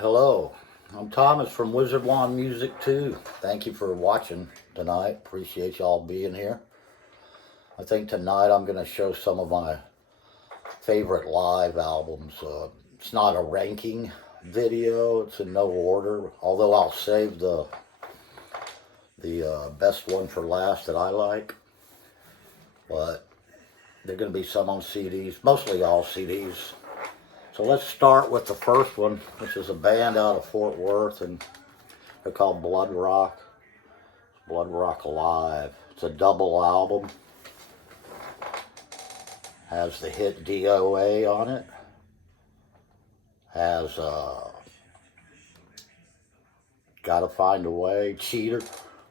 Hello, I'm Thomas from Wizard Wand Music 2. Thank you for watching tonight. Appreciate y'all being here. I think tonight I'm going to show some of my favorite live albums. It's not a ranking video, it's in no order, although I'll save the best one for last that I like. But there are going to be some on CDs, mostly all CDs. So let's start with the first one, which is a band out of Fort Worth, and they're called Bloodrock. Bloodrock Live. It's a double album. Has the hit DOA on it. Has Gotta Find a Way, Cheater.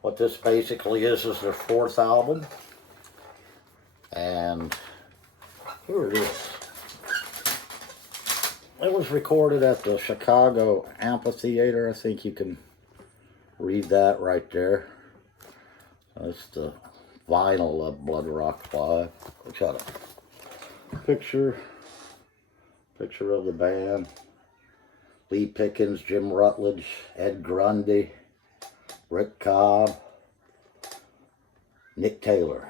What this basically is their fourth album. And here it is. It was recorded at the Chicago Amphitheater. I think you can read that right there. That's the vinyl of Bloodrock Live. We got a picture of the band. Lee Pickens, Jim Rutledge, Ed Grundy, Rick Cobb, Nick Taylor.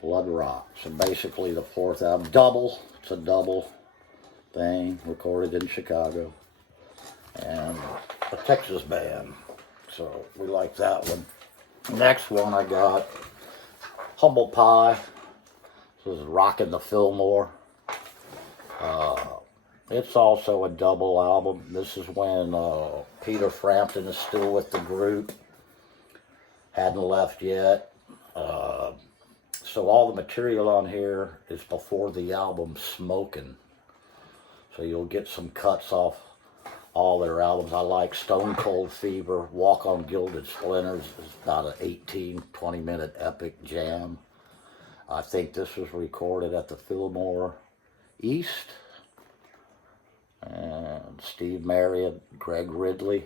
Bloodrock. So basically the fourth album. Double. It's a double thing, recorded in Chicago, and a Texas band, so we like that one. Next one I got Humble Pie. This is Rockin' the Fillmore. It's also a double album. This is when Peter Frampton is still with the group, hadn't left yet. So all the material on here is before the album Smokin'. So you'll get some cuts off all their albums. I like Stone Cold Fever, Walk on Gilded Splinters. It's about an 18, 20-minute epic jam. I think this was recorded at the Fillmore East. And Steve Marriott, Greg Ridley,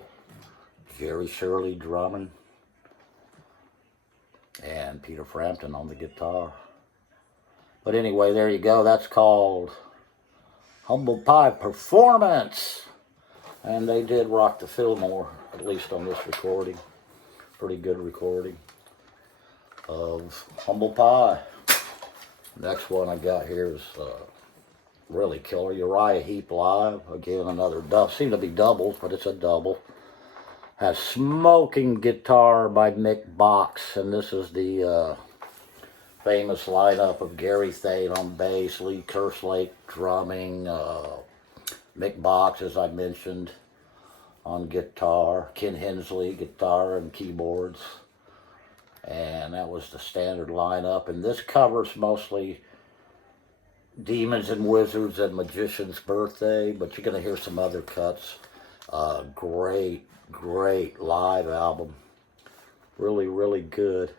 Jerry Shirley drumming, and Peter Frampton on the guitar. But anyway, there you go. That's called Humble Pie Performance. And they did rock the Fillmore, at least on this recording. Pretty good recording of Humble Pie. Next one I got here is really killer. Uriah Heep Live. Again, another double. Seem to be doubles, but it's a double. Has Smoking Guitar by Mick Box. And this is the famous lineup of Gary Thane on bass, Lee Kerslake drumming, Mick Box, as I mentioned, on guitar, Ken Hensley guitar and keyboards, and that was the standard lineup. And this covers mostly Demons and Wizards and Magician's Birthday, but you're going to hear some other cuts. Great live album. Really, really good.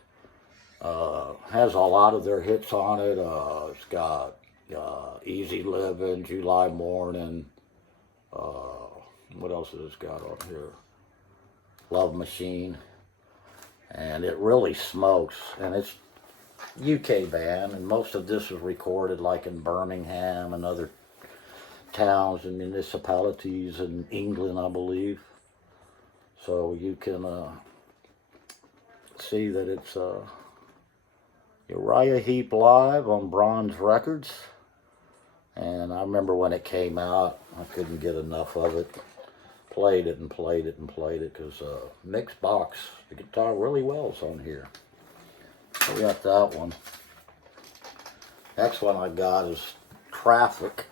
Has a lot of their hits on it. It's got Easy Living, July Morning. What else has it got on here? Love Machine. And it really smokes. And it's UK band, and most of this was recorded like in Birmingham and other towns and municipalities in England, I believe. So you can see that it's Uriah Heep Live on Bronze Records. And I remember when it came out, I couldn't get enough of it. Played it because Mick's Box, the guitar really well is on here. So we got that one. Next one I got is Traffic.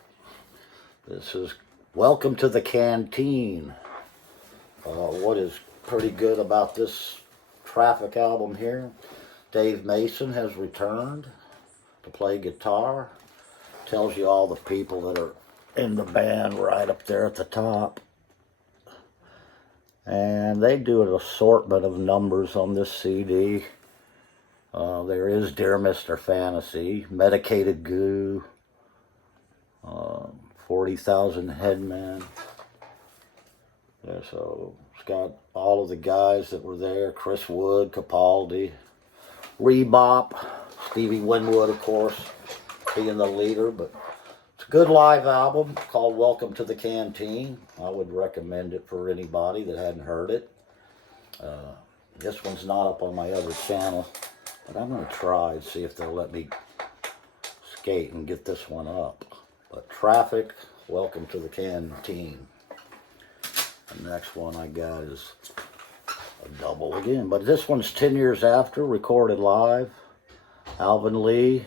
This is Welcome to the Canteen. What is pretty good about this Traffic album here, Dave Mason has returned to play guitar. Tells you all the people that are in the band right up there at the top. And they do an assortment of numbers on this CD. There is Dear Mr. Fantasy, Medicated Goo, 40,000 Headmen. Yeah, so it's got all of the guys that were there, Chris Wood, Capaldi, Rebop, Stevie Winwood, of course, being the leader, but it's Good live album called Welcome to the Canteen. I would recommend it for anybody that hadn't heard it. This one's not up on my other channel, but I'm going to try and see if they'll let me skate and get this one up. But Traffic, Welcome to the Canteen. The next one I got is a double again, but this one's 10 Years After, recorded live. Alvin Lee,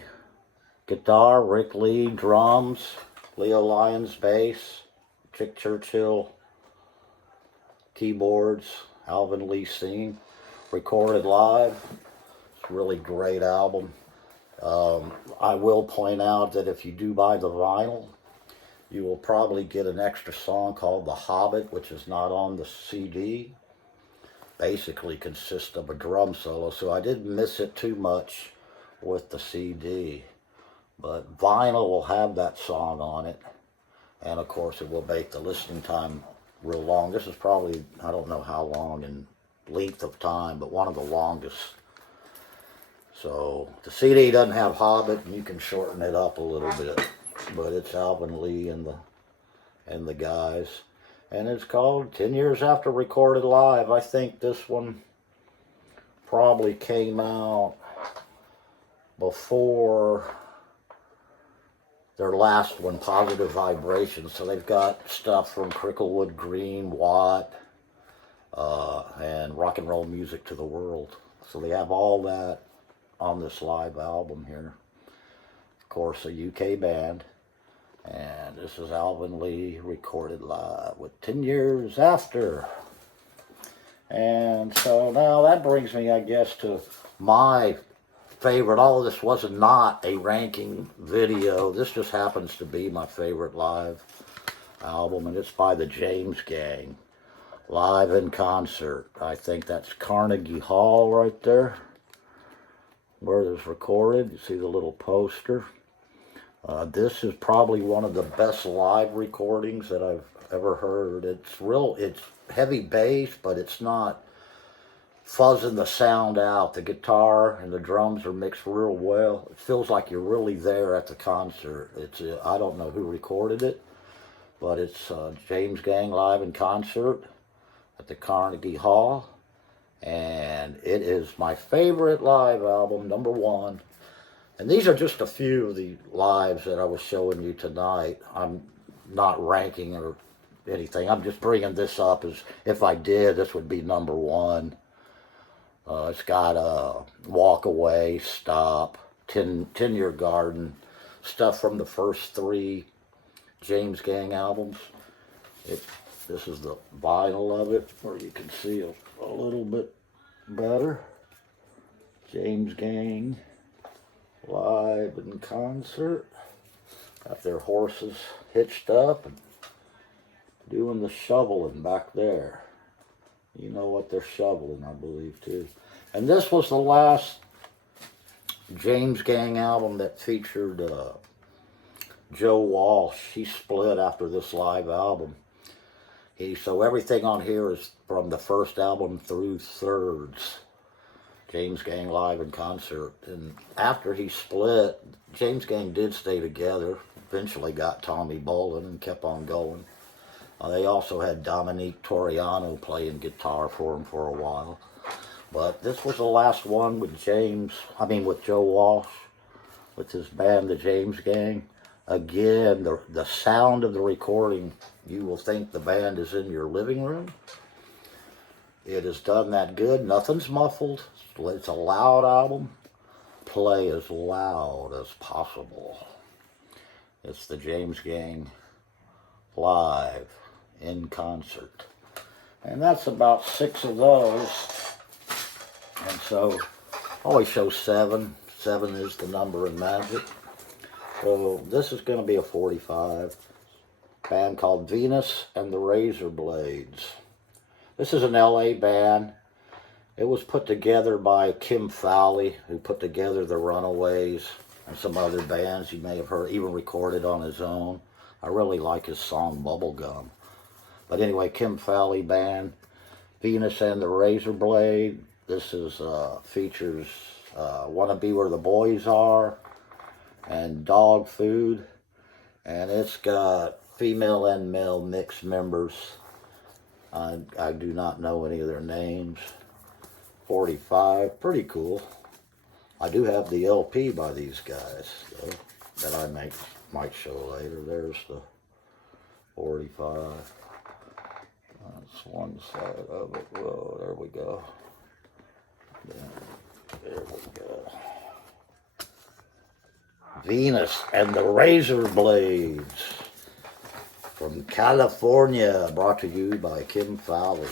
guitar, Rick Lee, drums, Leo Lyons, bass, Chick Churchill, keyboards, Alvin Lee singing, recorded live. It's a really great album. I will point out that if you do buy the vinyl, you will probably get an extra song called The Hobbit, which is not on the CD. Basically consists of a drum solo, so I didn't miss it too much with the CD. But vinyl will have that song on it, and of course it will make the listening time real long. This is probably, I don't know how long in length of time, but one of the longest. So the CD doesn't have Hobbit, and you can shorten it up a little bit, but it's Alvin Lee and the guys, and it's called 10 Years After, recorded live. I think this one probably came out before their last one, Positive Vibrations. So they've got stuff from Cricklewood Green, Watt, and Rock and Roll Music to the World. So they have all that on this live album here. Of course, a UK band. And this is Alvin Lee, recorded live with 10 Years After. And so now that brings me, I guess, to my favorite. All of this was not a ranking video. This just happens to be my favorite live album, and it's by the James Gang, live in concert. I think that's Carnegie Hall right there, where it was recorded. You see the little poster. This is probably one of the best live recordings that I've ever heard. It's heavy bass, but it's not fuzzing the sound out. The guitar and the drums are mixed real well. It feels like you're really there at the concert. I don't know who recorded it, but it's James Gang live in concert at the Carnegie Hall, and it is my favorite live album, #1. And these are just a few of the lives that I was showing you tonight. I'm not ranking or anything. I'm just bringing this up as if I did, this would be #1. It's got Walk Away, Stop, 10-Year Garden, stuff from the first 3 James Gang albums. This is the vinyl of it, where you can see a little bit better. James Gang live in concert. Got their horses hitched up and doing the shoveling back there. You know what they're shoveling, I believe, too. And this was the last James Gang album that featured Joe Walsh. He split after this live album. So everything on here is from the first album through thirds. James Gang live in concert. And after he split, James Gang did stay together. Eventually got Tommy Bolin and kept on going. They also had Dominique Toriano playing guitar for him for a while. But this was the last one with Joe Walsh, with his band, the James Gang. Again, the sound of the recording, you will think the band is in your living room. It has done that good. Nothing's muffled. It's a loud album. Play as loud as possible. It's the James Gang live in concert. And that's about 6 of those. And so I always show 7. 7 is the number in magic. So this is going to be a 45. Band called Venus and the Razor Blades. This is an LA band. It was put together by Kim Fowley, who put together the Runaways and some other bands you may have heard, even recorded on his own. I really like his song Bubblegum. But anyway, Kim Fowley band, Venus and the Razor Blade. This is features Wanna Be Where the Boys Are and Dog Food. And it's got female and male mixed members. I do not know any of their names. 45, pretty cool. I do have the LP by these guys, though, that I might show later. There's the 45. That's one side of it. Whoa, there we go. There we go. Venus and the Razor Blades from California, brought to you by Kim Fowley.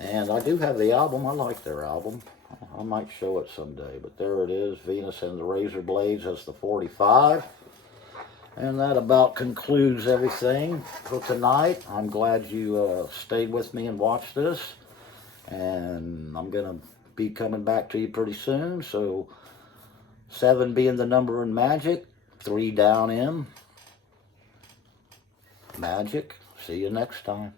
And I do have the album. I like their album. I might show it someday, but there it is, Venus and the Razor Blades. That's the 45. And that about concludes everything for tonight. I'm glad you stayed with me and watched this. And I'm going to be coming back to you pretty soon. So 7 being the number in magic, 3 down in magic. See you next time.